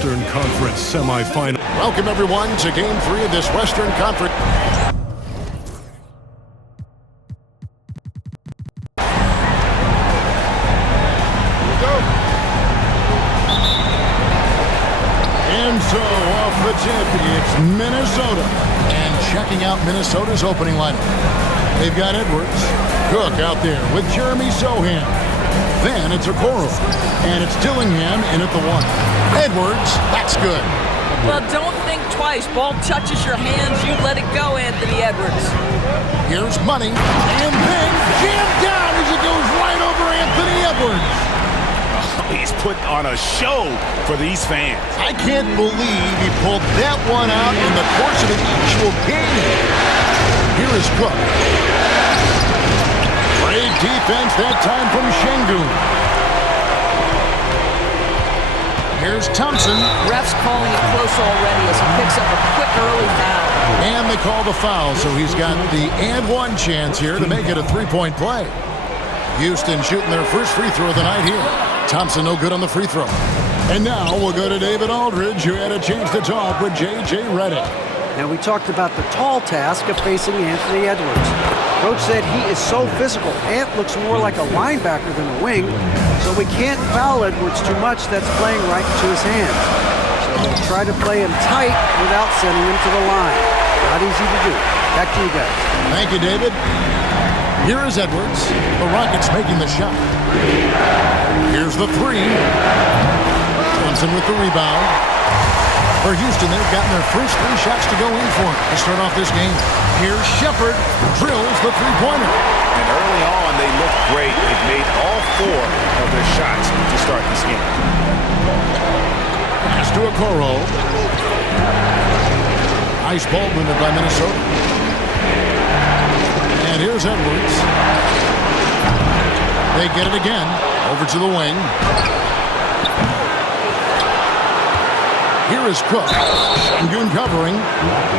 Western Conference semifinal. Welcome, everyone, to Game 3 of this Western Conference. And so, off the tip, it's Minnesota. And checking out Minnesota's opening lineup. They've got Edwards, Cook out there with Jeremy Sohan. Then it's Okoro, and it's Dillingham in at the 1. Edwards, that's good. Well, don't think twice. Ball touches your hands, you let it go, Anthony Edwards. Here's Money, and then jammed down as it goes right over Anthony Edwards. He's put on a show for these fans. I can't believe he pulled that one out in the course of an actual game. Here is Cook. Great defense that time from Şengün. Here's Thompson. Ref's calling it close already as he picks up a quick early foul. And they call the foul, so he's got the and one chance here to make it a three-point play. Houston shooting their first free throw of the night here. Thompson no good on the free throw. And now we'll go to David Aldridge, who had a chance to talk with J.J. Redick. Now we talked about the tall task of facing Anthony Edwards. Coach said he is so physical. Ant looks more like a linebacker than a wing, so we can't foul Edwards too much. That's playing right into his hands. So we'll try to play him tight without sending him to the line. Not easy to do. Back to you guys. Thank you, David. Here is Edwards. The Rockets making the shot. Here's the three. Thompson with the rebound. For Houston, they've gotten their first 3 shots to go in for him to start off this game. Here's Shepherd, drills the three-pointer. And early on, they looked great. They've made all 4 of their shots to start this game. Pass to Okoro. Nice ball movement by Minnesota. And here's Edwards. They get it again. Over to the wing. Here is Cook. Şengün covering.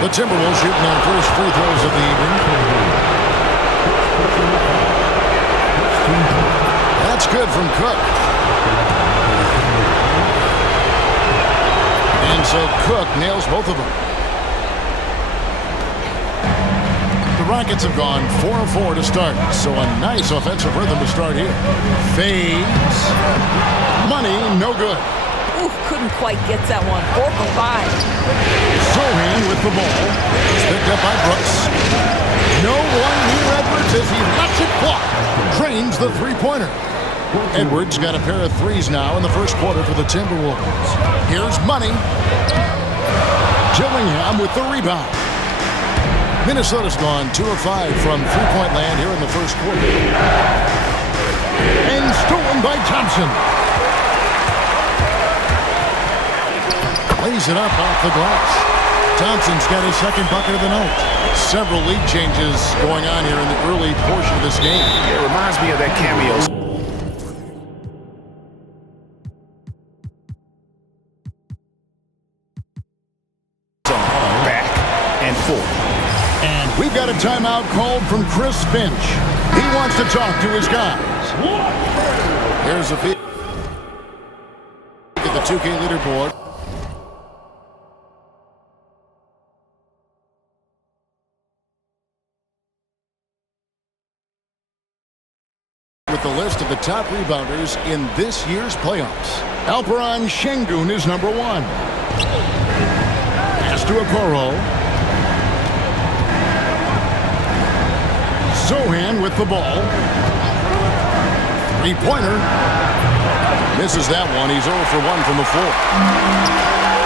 The Timberwolves shooting their first free throws of the evening. That's good from Cook. And so Cook nails both of them. The Rockets have gone 4 of 4 to start, so a nice offensive rhythm to start here. Fades. Money, no good. Ooh, couldn't quite get that one. 4 for 5. Sohan with the ball. It's picked up by Brooks. No one near Edwards as he lets it fly. Drains the three-pointer. Edwards got a pair of threes now in the first quarter for the Timberwolves. Here's Money. Dillingham with the rebound. Minnesota's gone 2 of 5 from three-point land here in the first quarter. And stolen by Thompson. Lays it up off the glass. Thompson's got his second bucket of the night. Several lead changes going on here in the early portion of this game. It reminds me of that cameo. Back and forth. And we've got a timeout called from Chris Finch. He wants to talk to his guys. Here's a peek at the 2K leaderboard. With the list of the top rebounders in this year's playoffs. Alperen Şengün is number 1. Pass to Okoro. Sochan with the ball. Three-pointer. Misses that one. He's 0 for 1 from the floor.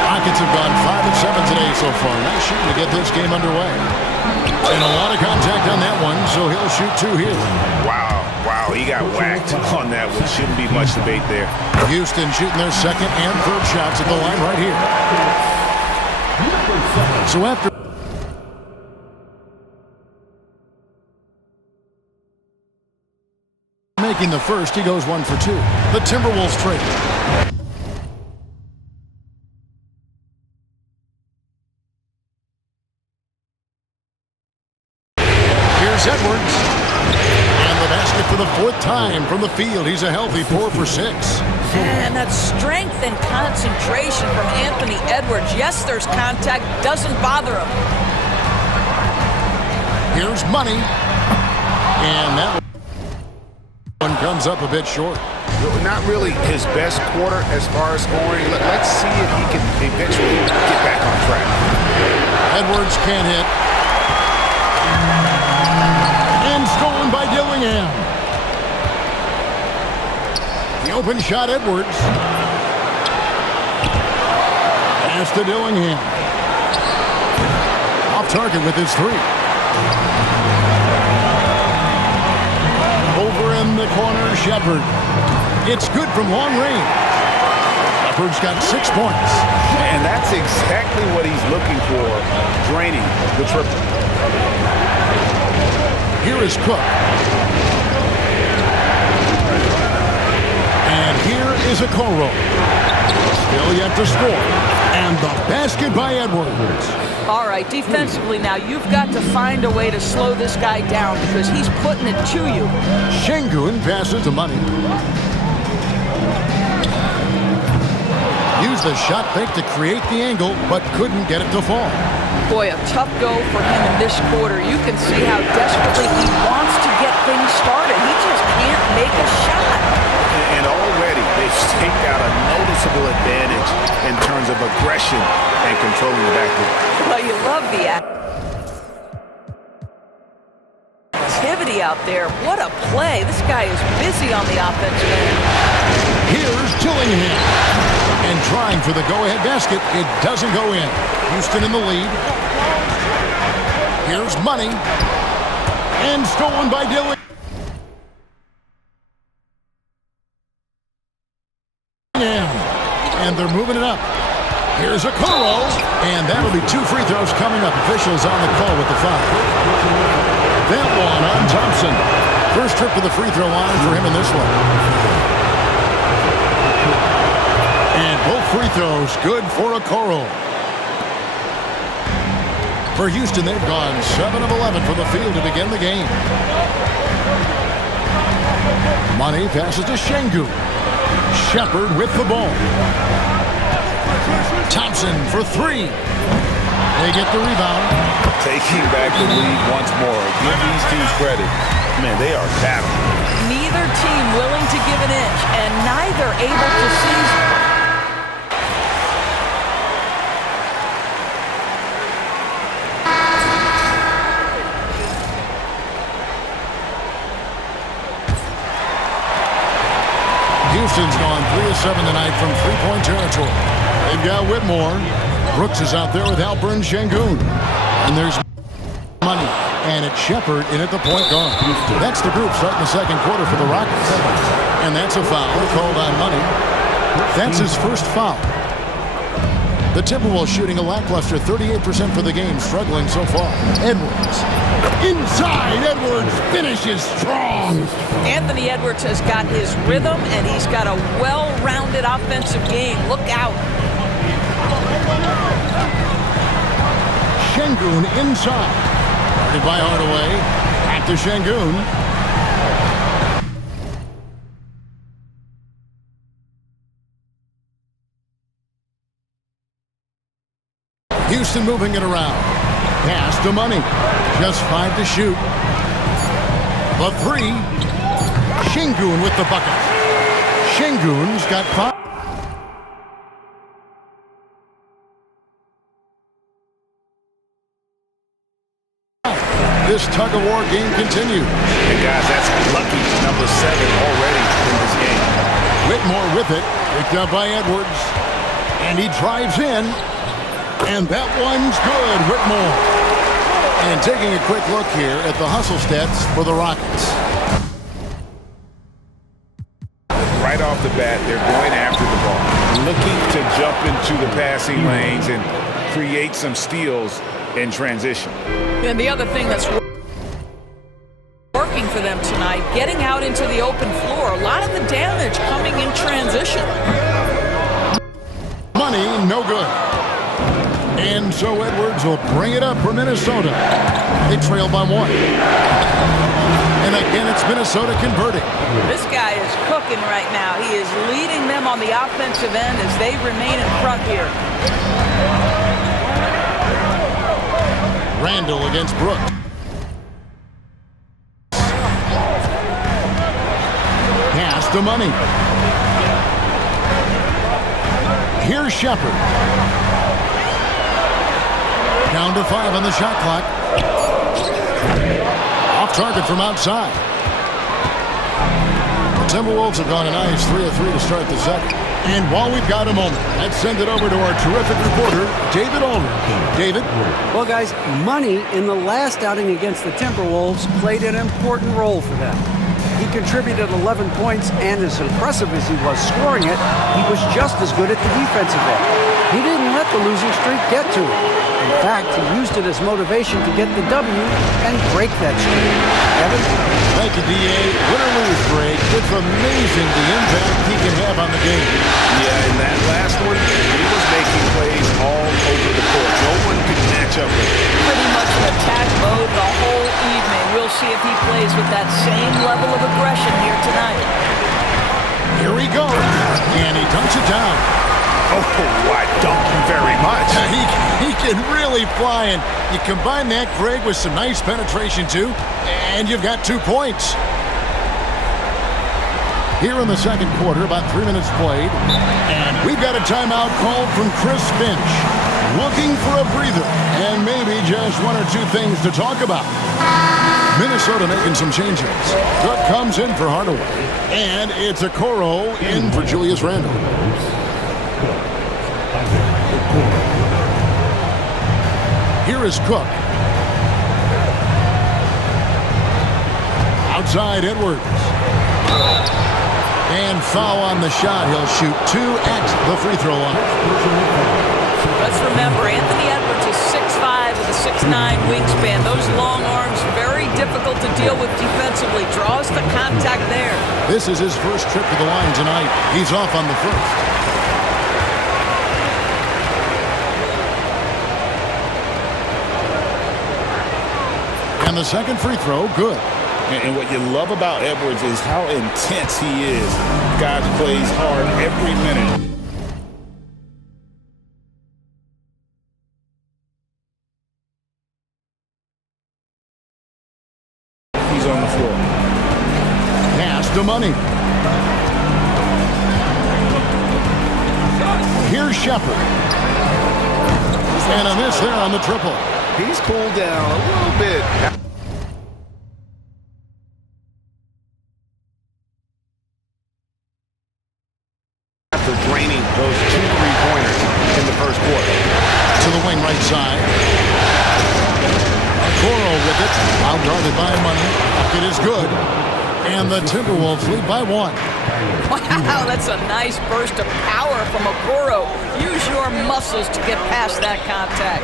Rockets have gone 5 of 7 today so far. Nice shooting to get this game underway. And a lot of contact on that one, so he'll shoot 2 here. Wow, he got whacked on that one. Shouldn't be much debate there. Houston shooting their second and third shots at the line right here. So after making the first, he goes 1 for 2. The Timberwolves trade. Here's Edwards. And the basket for the 4th time from the field. He's a healthy 4 for 6. And that strength and concentration from Anthony Edwards. Yes, there's contact. Doesn't bother him. Here's Money. And that one comes up a bit short. Not really his best quarter as far as scoring. Let's see if he can eventually get back on track. Edwards can't hit. And stolen by Dillingham. The open shot, Edwards. Pass to Dillingham. Off target with his 3. Over in the corner, Shepherd. It's good from long range. Shepherd's got 6 points. And that's exactly what he's looking for, draining the triple. Here is Cook. And here is Okoro. Still yet to score. And the basket by Edwards. All right, defensively now, you've got to find a way to slow this guy down because he's putting it to you. Şengün passes to Money. Used the shot fake to create the angle, but couldn't get it to fall. Boy, a tough go for him in this quarter. You can see how desperately he wants to get things started. He just can't make a shot. And already they've staked out a noticeable advantage in terms of aggression and controlling the backcourt. Well, you love the activity out there. What a play. This guy is busy on the offensive end. Here's Dillingham. And trying for the go-ahead basket. It doesn't go in. Houston in the lead. Here's Money. And stolen by Dillingham. And they're moving it up. Here's Okoro. And that'll be 2 free throws coming up. Officials on the call with the foul. That one on Thompson. First trip to the free throw line for him in this one. And both free throws good for Okoro. For Houston, they've gone 7 of 11 from the field to begin the game. Money passes to Şengün. Shepherd with the ball. Thompson for 3. They get the rebound. Taking back the lead once more. Give these teams credit. Man, they are battling. Neither team willing to give an inch, and neither able to seize. Houston's gone 3 of 7 tonight from 3-point territory. They've got Whitmore. Brooks is out there with Alperen Şengün. And there's Money. And it's Shepherd in at the point guard. That's the group starting the second quarter for the Rockets. And that's a foul called on Money. That's his first foul. The Timberwolves shooting a lackluster 38% for the game, struggling so far. Edwards. Inside, Edwards finishes strong. Anthony Edwards has got his rhythm, and he's got a well-rounded offensive game. Look out. Şengün inside. Guarded by Hardaway. Back to Şengün. Houston moving it around. Pass to Money. Just 5 to shoot. The 3. Şengün with the bucket. Şengün's got 5. This tug-of-war game continues. And guys, that's lucky number 7 already in this game. Whitmore with it. Picked up by Edwards. And he drives in. And that one's good, Whitmore. And taking a quick look here at the hustle stats for the Rockets. Right off the bat, they're going after the ball, looking to jump into the passing lanes and create some steals in transition. And the other thing that's working for them tonight, getting out into the open floor. A lot of the damage coming in transition. Money, no good. And so Edwards will bring it up for Minnesota. They trail by 1. And again, it's Minnesota converting. This guy is cooking right now. He is leading them on the offensive end as they remain in front here. Randall against Brooks. Pass to Money. Here's Shepherd. Down to 5 on the shot clock. Off target from outside. The Timberwolves have gone a nice 3 of 3 to start the second. And while we've got a moment, let's send it over to our terrific reporter, David Aldridge. David? Well, guys, Money in the last outing against the Timberwolves played an important role for them. He contributed 11 points, and as impressive as he was scoring it, he was just as good at the defensive end. He didn't let the losing streak get to him. In fact, he used it as motivation to get the W and break that streak. Evan? Thank you, D.A. Win or lose, Greg, it's amazing the impact he can have on the game. Yeah, in that last one, he was making plays all over the court. No one could match up with him. Pretty much in attack mode the whole evening. We'll see if he plays with that same level of aggression here tonight. Here he goes, and he dunks it down. Oh, I thank you very much. He can really fly, and you combine that, Greg, with some nice penetration, too, and you've got 2 points. Here in the second quarter, about 3 minutes played, and we've got a timeout called from Chris Finch. Looking for a breather, and maybe just 1 or 2 things to talk about. Minnesota making some changes. Cook comes in for Hardaway, and it's Okoro in for Julius Randle. Here is Cook. Outside Edwards. And foul on the shot. He'll shoot 2 at the free throw line. Let's remember, Anthony Edwards is 6'5" with a 6'9" wingspan. Those long arms, very difficult to deal with defensively. Draws the contact there. This is his first trip to the line tonight. He's off on the first. And the second free throw, good. And what you love about Edwards is how intense he is. God plays hard every minute. He's on the floor. Pass to Money. Here's Shepherd. And a miss there on the triple. He's cooled down a little bit. After draining those 2 3-pointers in the first quarter. To the wing right side. Okoro with it. Out guarded by Money. Bucket is good. And the Timberwolves lead by 1. Wow, that's a nice burst of power from Okoro. Use your muscles to get past that contact.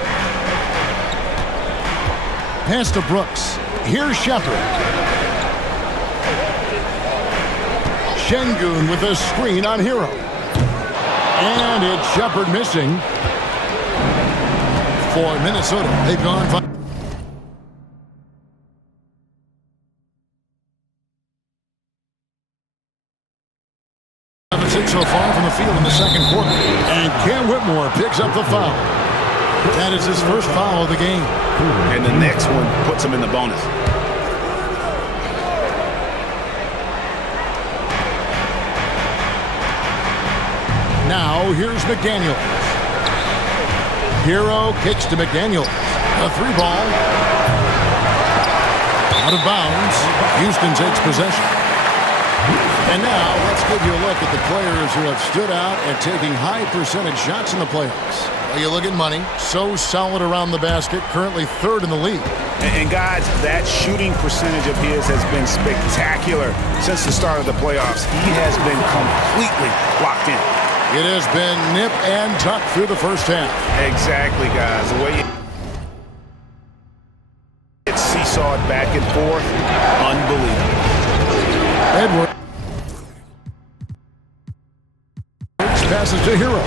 Pass to Brooks. Here's Shepard. Şengün with a screen on Hero. And it's Shepard missing. For Minnesota, they've gone 5-6 so far from the field in the second quarter. And Cam Whitmore picks up the foul. That is his first foul of the game. And the next one puts him in the bonus. Now, here's McDaniels. Hero kicks to McDaniels. A three ball. Out of bounds. Houston takes possession. And now, let's give you a look at the players who have stood out at taking high percentage shots in the playoffs. Well, you look at Money. So solid around the basket. Currently third in the league. And guys, that shooting percentage of his has been spectacular since the start of the playoffs. He has been completely locked in. It has been nip and tuck through the first half. Exactly, guys. The way it's seesawed back and forth, unbelievable. Edwards passes to Hero.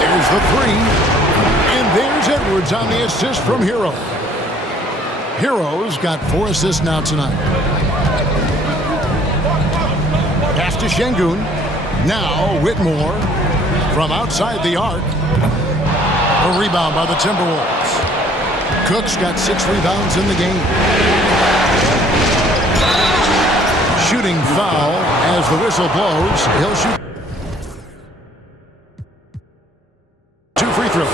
There's the three. And there's Edwards on the assist from Hero. Hero's got 4 assists now tonight. Pass to Şengün. Now Whitmore from outside the arc. A rebound by the Timberwolves. Cook's got 6 rebounds in the game. Shooting foul as the whistle blows. He'll shoot 2 free throws.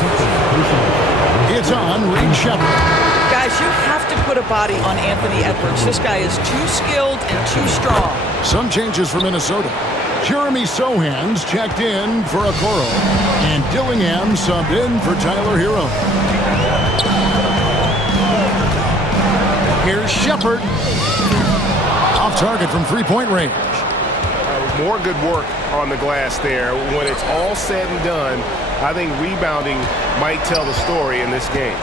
It's on Reed Shepard. Guys, you have to put a body on Anthony Edwards. This guy is too skilled and too strong. Some changes for Minnesota. Jeremy Sohan's checked in for Okoro. And Dillingham subbed in for Tyler Hero. Here's Shepard. Off target from three-point range. More good work on the glass there. When it's all said and done, I think rebounding might tell the story in this game.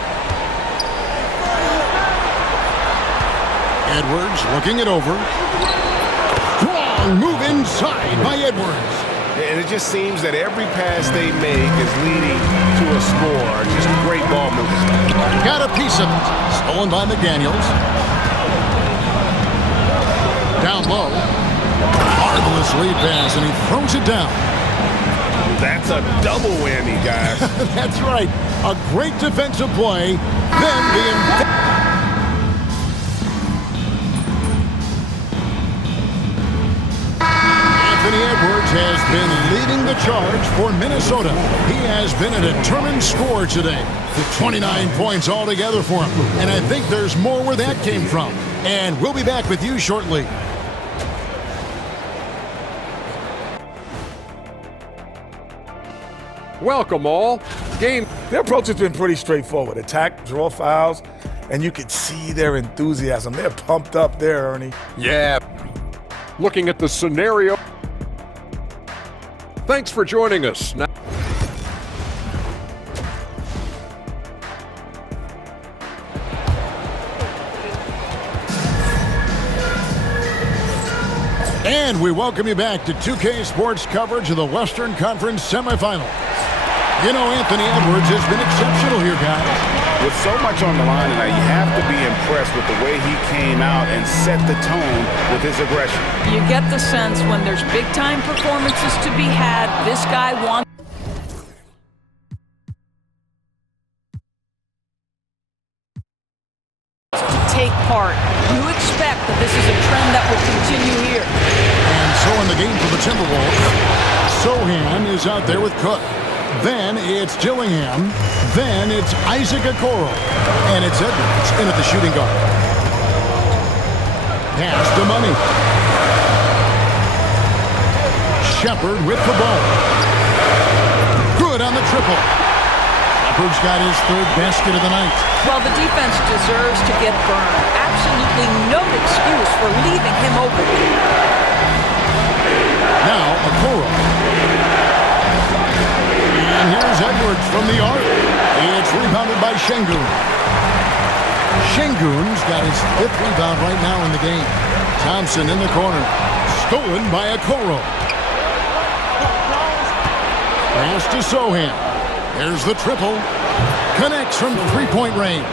Edwards looking it over. Strong move inside by Edwards. And it just seems that every pass they make is leading to a score. Just great ball movement. Got a piece of it. Stolen by McDaniels. Down low. Marvelous lead pass, and he throws it down. That's a double whammy, guys. That's right. A great defensive play. Then the Anthony Edwards has been leading the charge for Minnesota. He has been a determined scorer today. 29 points altogether for him. And I think there's more where that came from. And we'll be back with you shortly. Welcome all. Game. Their approach has been pretty straightforward. Attack, draw fouls, and you can see their enthusiasm. They're pumped up there, Ernie. Yeah. Looking at the scenario. Thanks for joining us. Now and we welcome you back to 2K Sports coverage of the Western Conference semifinals. You know, Anthony Edwards has been exceptional here, guys. With so much on the line tonight, you have to be impressed with the way he came out and set the tone with his aggression. You get the sense when there's big-time performances to be had, this guy wants to take part. You expect that this is a trend that will continue here. And so in the game for the Timberwolves, Sohan is out there with Cook. Then it's Dillingham. Then it's Isaac Okoro. And it's Edwards in at the shooting guard. Pass to Money. Shepard with the ball. Good on the triple. Shepard's got his third basket of the night. Well, the defense deserves to get burned. absolutely no excuse for leaving him open. Now, Okoro. And here's Edwards from the arc. It's rebounded by Şengün. Şengün's got his 5th rebound right now in the game. Thompson in the corner. Stolen by Okoro. Pass to Sochan. There's the triple. Connects from three-point range.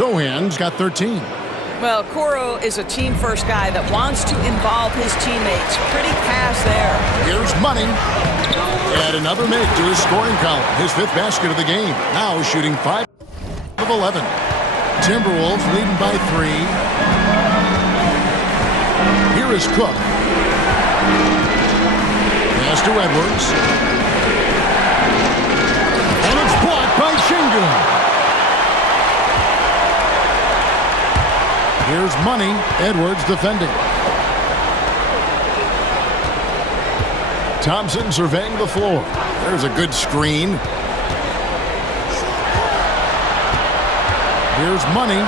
Sohan's got 13. Well, Coro is a team-first guy that wants to involve his teammates. Pretty pass there. Here's Money. Add another make to his scoring column. His 5th basket of the game. Now shooting 5 of 11. Timberwolves leading by 3. Here is Cook. Pass to Edwards. And it's blocked by Şengün. Here's Money. Edwards defending. Thompson surveying the floor. There's a good screen. Here's Money.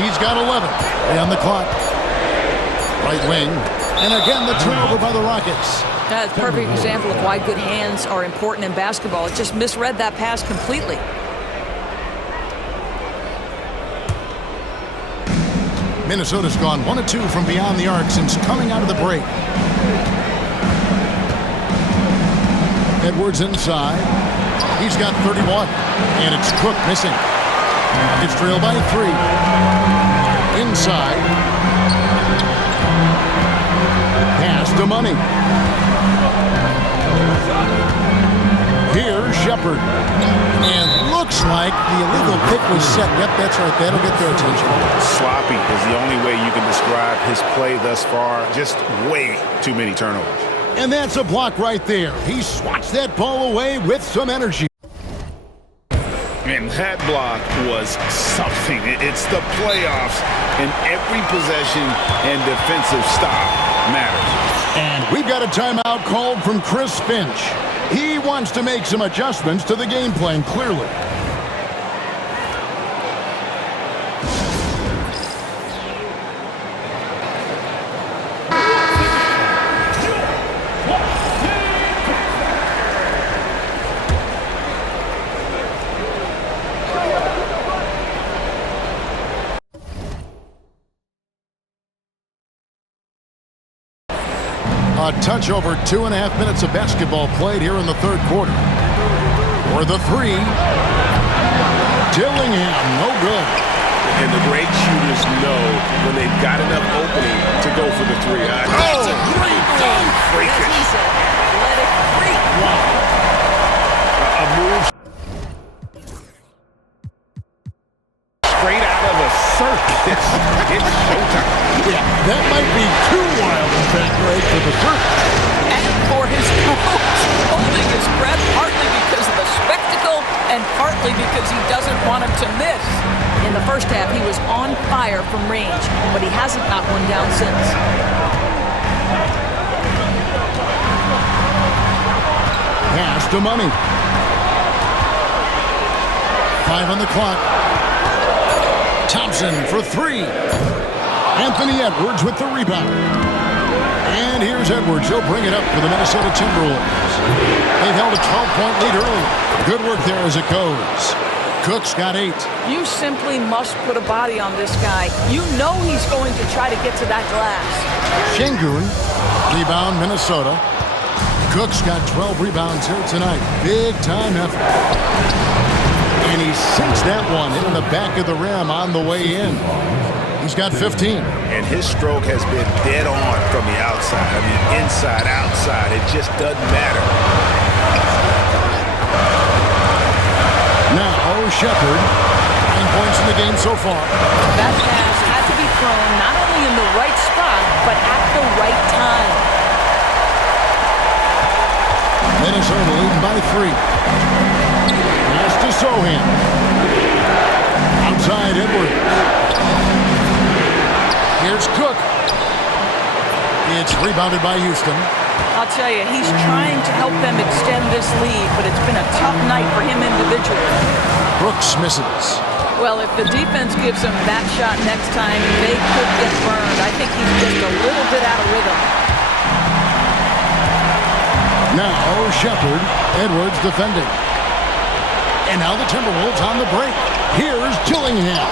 He's got 11. On the clock. Right wing. And again, the turnover by the Rockets. That's a perfect example of why good hands are important in basketball. It just misread that pass completely. Minnesota's gone 1 of 2 from beyond the arc since coming out of the break. Edwards inside. He's got 31. And it's Cook missing. It's trailed by 3. Inside. Pass to Money. Here's Shepherd. And looks like the illegal pick was set. Yep, that's right. That'll get their attention. Sloppy is the only way you can describe his play thus far. Just way too many turnovers. And that's a block right there. He swats that ball away with some energy. And that block was something. It's the playoffs, and every possession and defensive stop matters. And we've got a timeout called from Chris Finch. He wants to make some adjustments to the game plan, clearly. A touch over 2.5 minutes of basketball played here in the 3rd quarter. For the 3, Dillingham, no good. And the great shooters know when they've got enough opening to go for the 3. That's a great thing. Freakish. As he said, athletic freak. A move straight out of a circus. It's showtime. Yeah, that might be too wild, in fact, right, for the first. And for his coach, holding his breath, partly because of the spectacle and partly because he doesn't want him to miss. In the first half, he was on fire from range, but he hasn't got one down since. Pass to Money. 5 on the clock. Thompson for 3. Anthony Edwards with the rebound. And here's Edwards. He'll bring it up for the Minnesota Timberwolves. They've held a 12-point lead early. Good work there as it goes. Cook's got 8. You simply must put a body on this guy. You know he's going to try to get to that glass. Şengün, rebound Minnesota. Cook's got 12 rebounds here tonight. Big time effort. And he sinks that one in the back of the rim on the way in. He's got 15. And his stroke has been dead on from the outside. I mean, inside, outside, it just doesn't matter. Now, Shepherd, 9 points in the game so far. That pass had to be thrown not only in the right spot, but at the right time. Minnesota leading by 3. Pass to Sohan. Outside Edwards. Here's Cook. It's rebounded by Houston. I'll tell you, he's trying to help them extend this lead, but it's been a tough night for him individually. Brooks misses. Well, if the defense gives him that shot next time, they could get burned. I think he's just a little bit out of rhythm. Now, Shepherd, Edwards defending. And now the Timberwolves on the break. Here's Dillingham.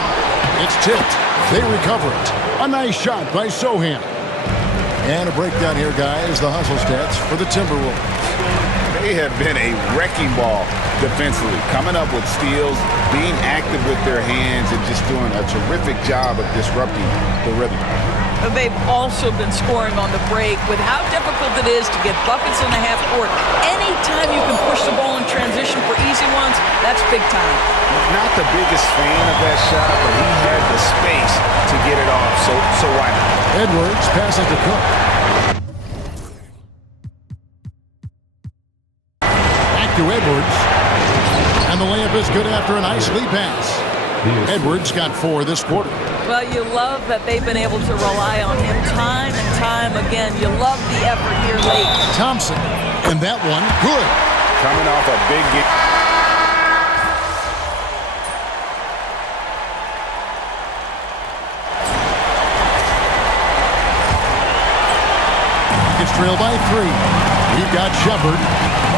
It's tipped. They recover it. A nice shot by Sohan. And a breakdown here, guys. The hustle stats for the Timberwolves. They have been a wrecking ball defensively, coming up with steals, being active with their hands, and just doing a terrific job of disrupting the rhythm. They've also been scoring on the break with how difficult it is to get buckets in the half court. Anytime you can push the ball in transition for easy ones, that's big time. Not the biggest fan of that shot, but he had the space to get it off, so why not? Edwards passes to Cook. Back to Edwards. And the layup is good after a nice lead pass. Edwards got 4 this quarter. Well, you love that they've been able to rely on him time and time again. You love the effort here late. Thompson. And that one, good. Coming off a big game. It's trailed by 3. You've got Shepard.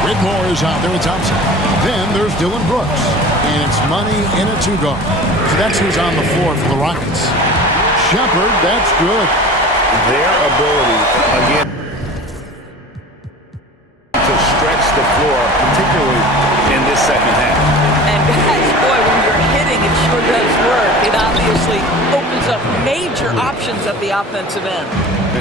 Whitmore is out there with Thompson. Then there's Dylan Brooks. And it's Money in a 2-guard. So that's who's on the floor for the Rockets. Shepard, that's good. Their ability, again, to stretch the floor, particularly in this second half. And guys, boy, when you're hitting, it sure does work. It obviously opens up major options at the offensive end.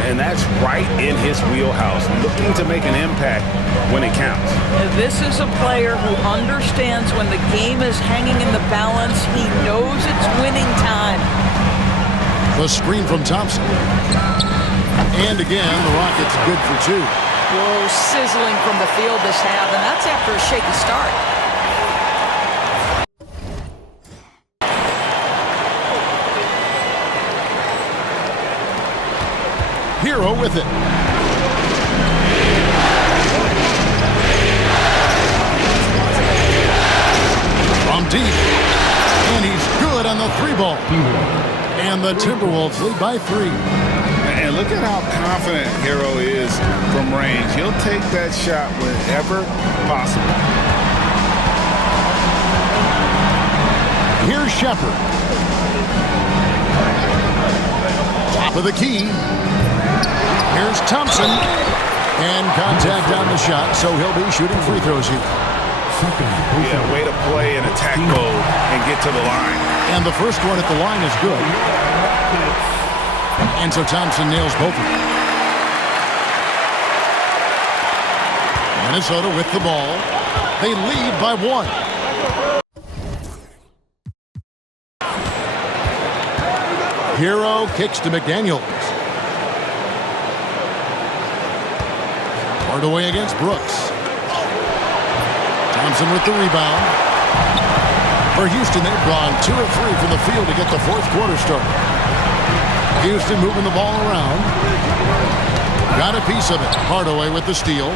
And that's right in his wheelhouse, looking to make an impact when it counts. This is a player who understands when the game is hanging in the balance. He knows it's winning time. The screen from Thompson. And again, the Rockets good for 2. Whoa, sizzling from the field this half, and that's after a shaky start. Hero with it. From deep. And he's good on the 3-ball. And the Timberwolves lead by 3. And look at how confident Hero is from range. He'll take that shot whenever possible. Here's Shepard. Top of the key. Here's Thompson. And contact on the shot, so he'll be shooting free throws here. Yeah, way to play in attack mode and get to the line. And the first one at the line is good. And so Thompson nails both of them. Minnesota with the ball. They lead by 1. Hero kicks to McDaniels. Hardaway against Brooks. Thompson with the rebound. For Houston, they've gone 2 of 3 from the field to get the fourth quarter started. Houston moving the ball around. Got a piece of it. Hardaway with the steal.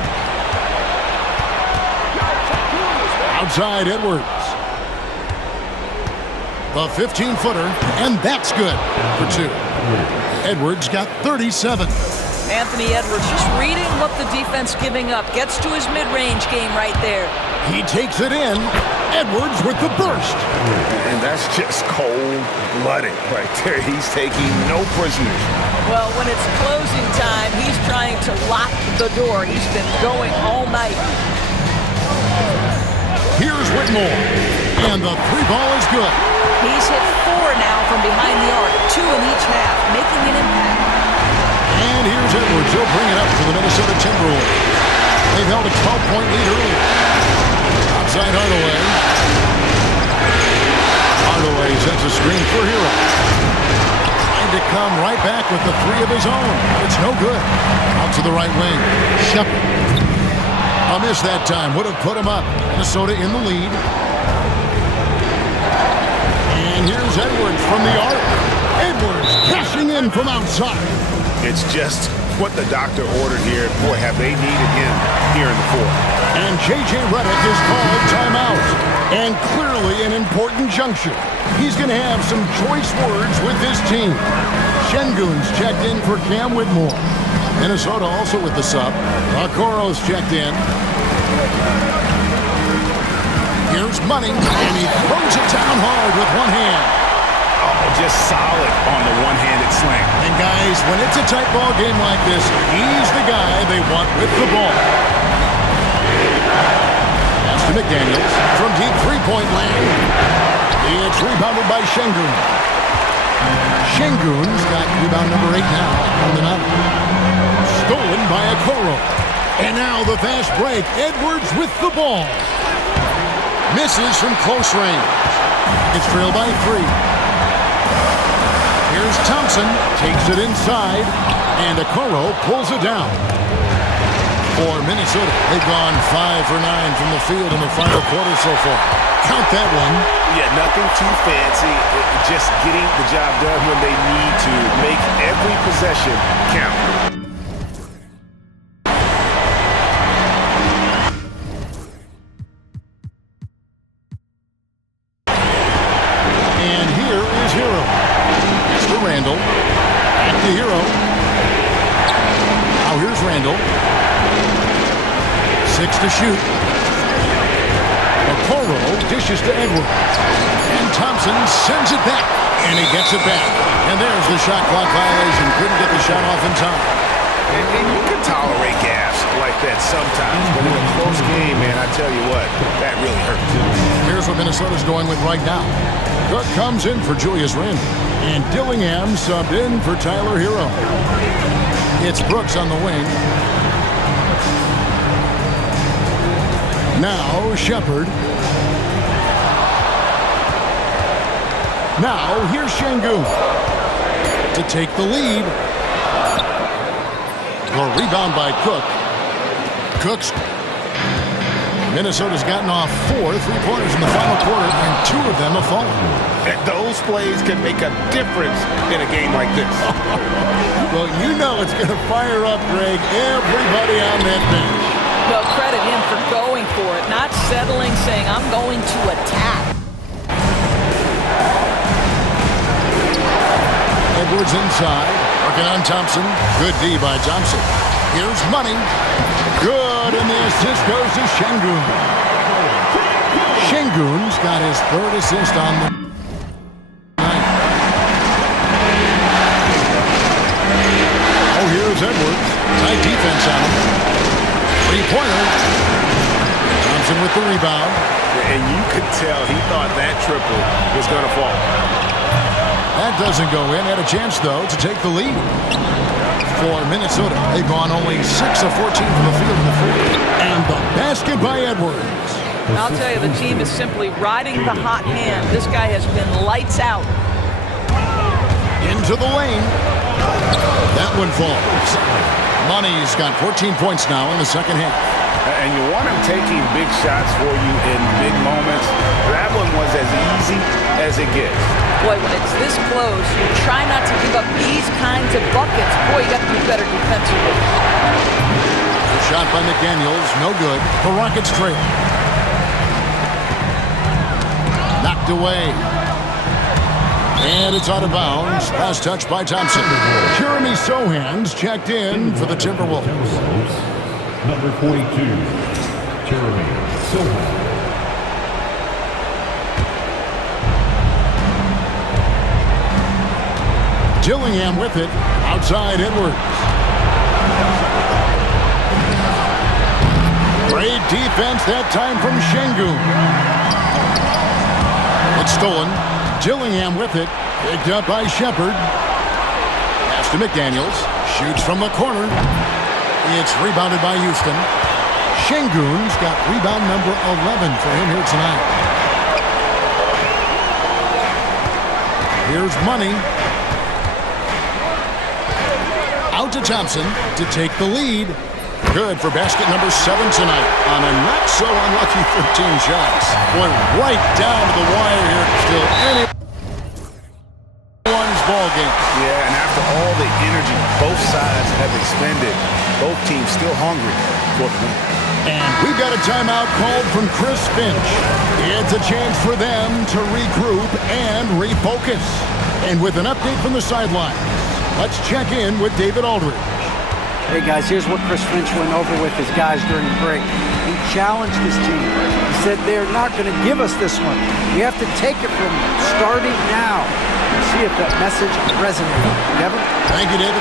Outside Edwards. The 15-footer, and that's good for 2. Edwards got 37. Anthony Edwards just reading what the defense giving up. Gets to his mid-range game right there. He takes it in. Edwards with the burst. And that's just cold-blooded right there. He's taking no prisoners. Well, when it's closing time, he's trying to lock the door. He's been going all night. Here's Whitmore. And the 3-ball is good. He's hit 4 now from behind the arc. 2 in each half, making an impact. And here's Edwards. He'll bring it up for the Minnesota Timberwolves. They've held a 12-point lead earlier. Outside Hardaway. Hardaway sets a screen for Hero. Trying to come right back with the 3 of his own. It's no good. Out to the right wing. Shepard. A miss that time. Would have put him up. Minnesota in the lead. And here's Edwards from the arc. Edwards cashing in from outside. It's just what the doctor ordered here. Boy, have they needed him here in the fourth. And J.J. Redick is called timeout. And clearly an important juncture. He's going to have some choice words with this team. Şengün's checked in for Cam Whitmore. Minnesota also with the sub. Okoro's checked in. Here's Money, and he throws it down hard with one hand. Oh, just solid on the one-handed slam. And guys, when it's a tight ball game like this, he's the guy they want with the ball. Pass to McDaniels from deep three-point land. It's rebounded by Şengün. Şengün's got rebound number 8 now on the night. Stolen by Okoro. And now the fast break. Edwards with the ball. Misses from close range. It's trailed by 3. Here's Thompson. Takes it inside. And Okoro pulls it down. For Minnesota, they've gone 5 for 9 from the field in the final quarter so far. Count that one. Yeah, nothing too fancy. Just getting the job done when they need to. Make every possession count. And here is Hero. It's to Randall. Back to Hero. Now here's Randall. 6 to shoot. Okoro dishes to Edwards. And Thompson sends it back. And he gets it back. And there's the shot clock violation. Couldn't get the shot off in time. And you can tolerate gaps like that sometimes. But in a close game, man, I tell you what, that really hurts. Here's what Minnesota's going with right now. Cook comes in for Julius Randle. And Dillingham subbed in for Tyler Hero. It's Brooks on the wing. Now Shepard. Now here's Şengün to take the lead. A rebound by Cook. Cook's. Minnesota's gotten off 4 3-pointers in the final quarter, and 2 of them have fallen. And those plays can make a difference in a game like this. Well, you know it's going to fire up, Greg, everybody on that bench. Well, credit him for going for it, not settling, saying, I'm going to attack. Edwards inside, working on Thompson. Good D by Thompson. Here's Money. Good, and the assist goes to Şengün. Şengün's got his 3rd assist on the night. Oh, here's Edwards. Tight defense on him. 3-pointer. Thompson with the rebound. And you could tell he thought that triple was going to fall. That doesn't go in. Had a chance, though, to take the lead. For Minnesota, they've gone only 6 of 14 from the field in the fourth. And the basket by Edwards. I'll tell you, the team is simply riding the hot hand. This guy has been lights out. Into the lane. That one falls. Money's got 14 points now in the second half. And you want him taking big shots for you in big moments. That one was as easy as it gets. Boy, when it's this close, you try not to give up these kinds of buckets. Boy, you got to do better defensively. The shot by McDaniels, no good. The Rockets trail. Knocked away. And it's out of bounds. Last touch by Thompson. Jeremy Sohan's checked in for the Timberwolves. Number 42, Jeremy Sohan. Dillingham with it. Outside Edwards. Great defense that time from Şengün. It's stolen. Dillingham with it. Picked up by Shepard. Pass to McDaniels. Shoots from the corner. It's rebounded by Houston. Şengün's got rebound number 11 for him here tonight. Here's Money. Out to Thompson to take the lead. Good for basket number 7 tonight on a not-so-unlucky 13 shots. Boy, right down to the wire here. Still anyone's ball game. Yeah, and after all the energy both sides have expended, both teams still hungry for the win. And we've got a timeout called from Chris Finch. It's a chance for them to regroup and refocus. And with an update from the sidelines, let's check in with David Aldridge. Hey guys, here's what Chris Finch went over with his guys during the break. He challenged his team. He said they're not going to give us this one. We have to take it from them, starting now. See if that message resonates. Kevin? Thank you, David.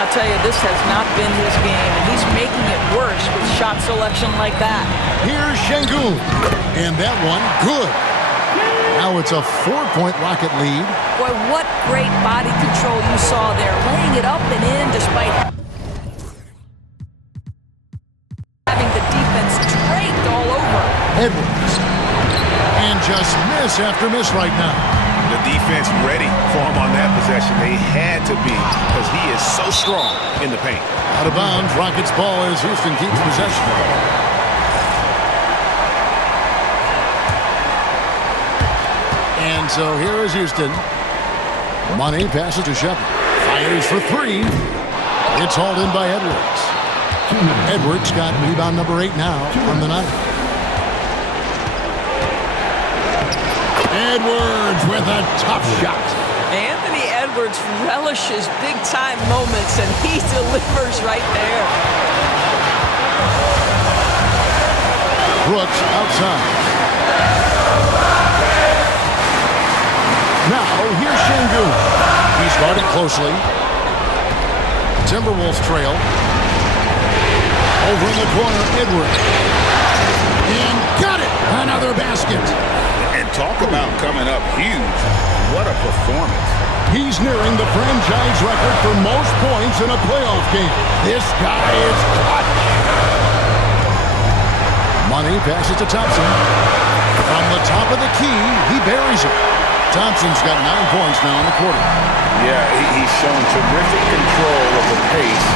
I'll tell you, this has not been his game, and he's making it worse with shots. shot selection like that. Here's Şengün. And that one, good. Now it's a 4-point Rocket lead. Boy, what great body control you saw there, laying it up and in despite having the defense draped all over. Edwards. And just miss after miss right now. The defense ready for him on that possession. They had to be because he is so strong in the paint. Out of bounds, Rockets ball as Houston keeps possession. And so here is Houston. Money passes to Shepard. Fires for three. It's hauled in by Edwards. Edwards got rebound number 8 now on the night. Edwards with a tough shot. Anthony Edwards relishes big-time moments, and he delivers right there. Brooks outside. Now, here's Şengün. He's guarded closely. Timberwolves trail. Over in the corner, Edwards. And got it! Another basket. And talk about coming up huge. What a performance. He's nearing the franchise record for most points in a playoff game. This guy is clutch. Money passes to Thompson. From the top of the key, he buries it. Thompson's got 9 points now in the quarter. Yeah, he's shown terrific control of the pace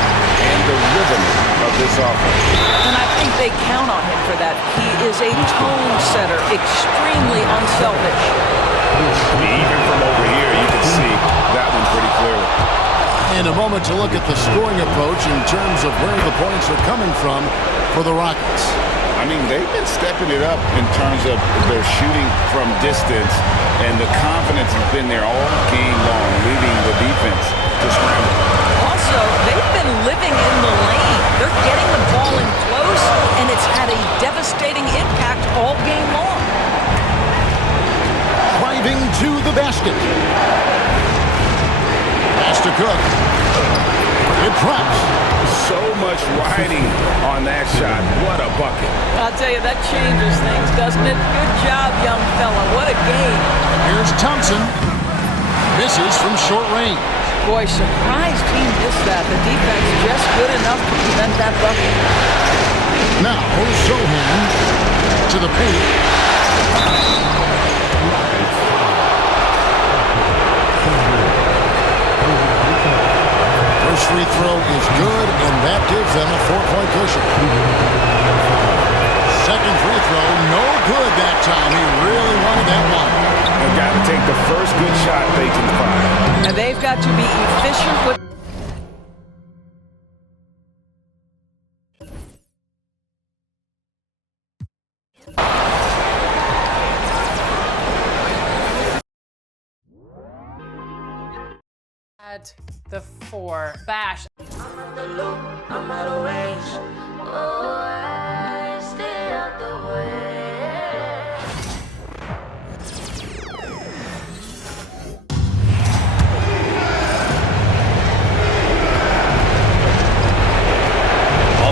and the rhythm of this offense. And I think they count on him for that. He is a tone setter, extremely unselfish. Even from over here, you can see that one pretty clearly. And a moment to look at the scoring approach in terms of where the points are coming from for the Rockets. I mean, they've been stepping it up in terms of their shooting from distance, and the confidence has been there all game long, leaving the defense to scramble. Also, they've been living in the lane. They're getting the ball in close, and it's had a devastating impact all game long. Driving to the basket. Pass to Cook. It drops. So much riding on that shot. What a bucket. I'll tell you, that changes things, doesn't it? Good job, young fella. What a game. Here's Thompson. Misses from short range. Boy, surprised he missed that. The defense just good enough to prevent that bucket. Now, Sohan to the paint. First free throw is good, and that gives them a 4-point cushion. Second free throw, no good that time. He really wanted that one. They've got to take the first good shot they can find. And they've got to be efficient with at the 4. Bash. On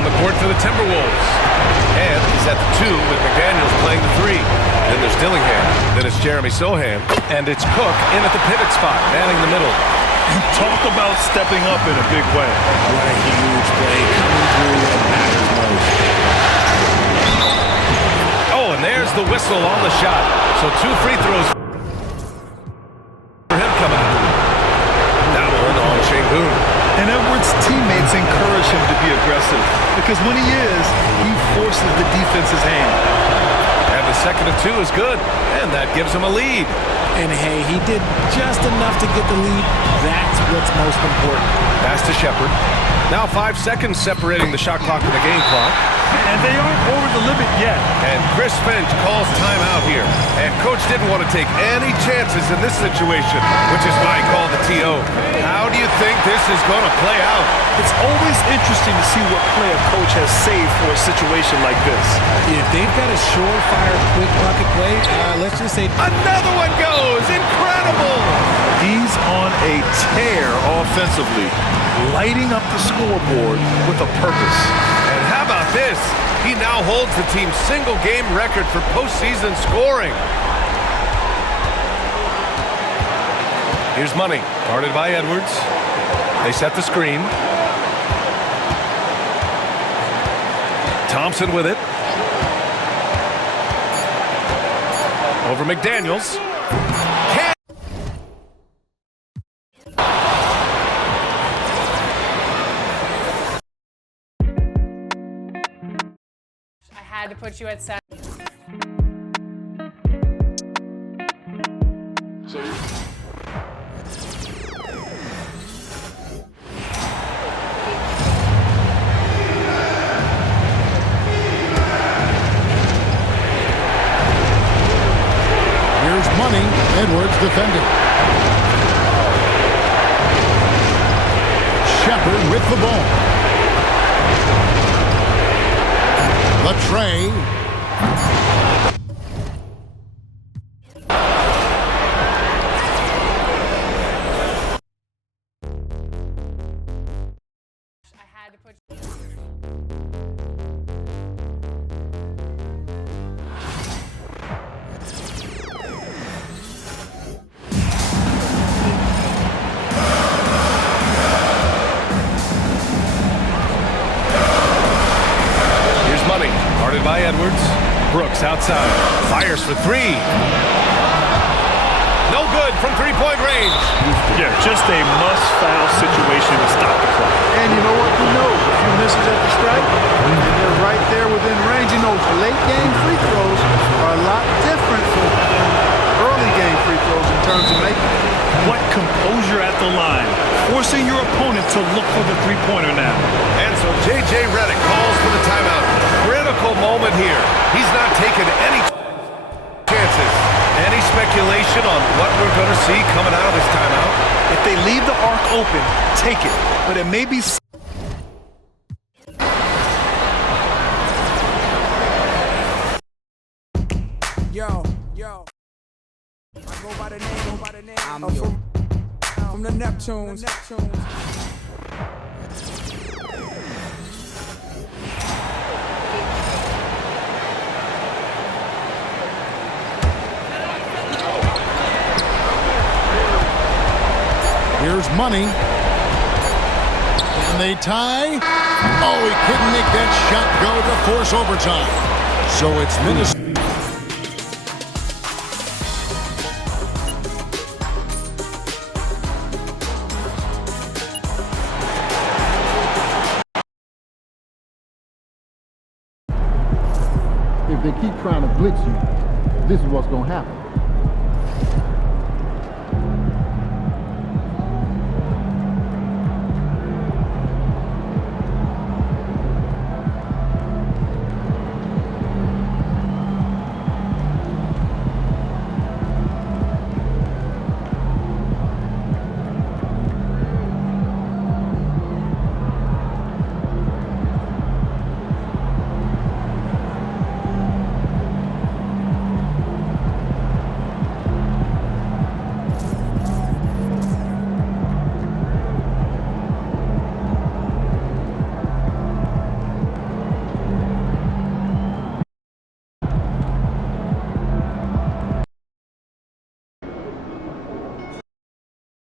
the court for the Timberwolves. And he's at the 2 with McDaniels playing the 3. Then there's Dillingham. Then it's Jeremy Sohan. And it's Cook in at the pivot spot, manning the middle. Talk about stepping up in a big way. What a huge play coming through when it matters most. Oh, and there's the whistle on the shot. So 2 free throws for him coming through. Now one on Şengün. And Edwards' teammates encourage him to be aggressive because when he is, he forces the defense's hand. And the second of 2 is good, and that gives him a lead. And hey, he did just enough to get the lead. That's what's most important. Pass to Shepard. Now 5 seconds separating the shot clock and the game clock. And they aren't over the limit yet. And Chris Finch calls timeout here. And coach didn't want to take any chances in this situation, which is why he called the TO. How do you think this is going to play out? It's always interesting to see what play a coach has saved for a situation like this. If they've got a surefire, quick bucket play, let's just say another one goes. Incredible. He's on a tear offensively, lighting up the scoreboard with a purpose. And how about this? He now holds the team's single-game record for postseason scoring. Here's Money, guarded by Edwards. They set the screen. Thompson with it. Over McDaniels. I had to put you at 7. Here's Money. Edwards defending. Shepard with the ball. Latrey. I had to put Money, guarded by Edwards. Brooks outside, fires for three. No good from three-point range. Yeah, just a must-foul situation to stop the clock. And you know what? Who knows? A few misses at the stripe, and they're right there within range. You know, late-game free throws are a lot different from early-game free throws in terms of making it. What composure at the line, forcing your opponent to look for the three-pointer now. And so J.J. Redick calls for the timeout. Critical moment here. He's not taking any chances. Any speculation on what we're going to see coming out of this timeout? If they leave the arc open, take it. But it may be... Yo. I go by the name. I'm from the Neptunes. Here's Money. Can they tie? Oh, he couldn't make that shot go to force overtime. So it's Minnesota. If they keep trying to blitz you, this is what's going to happen.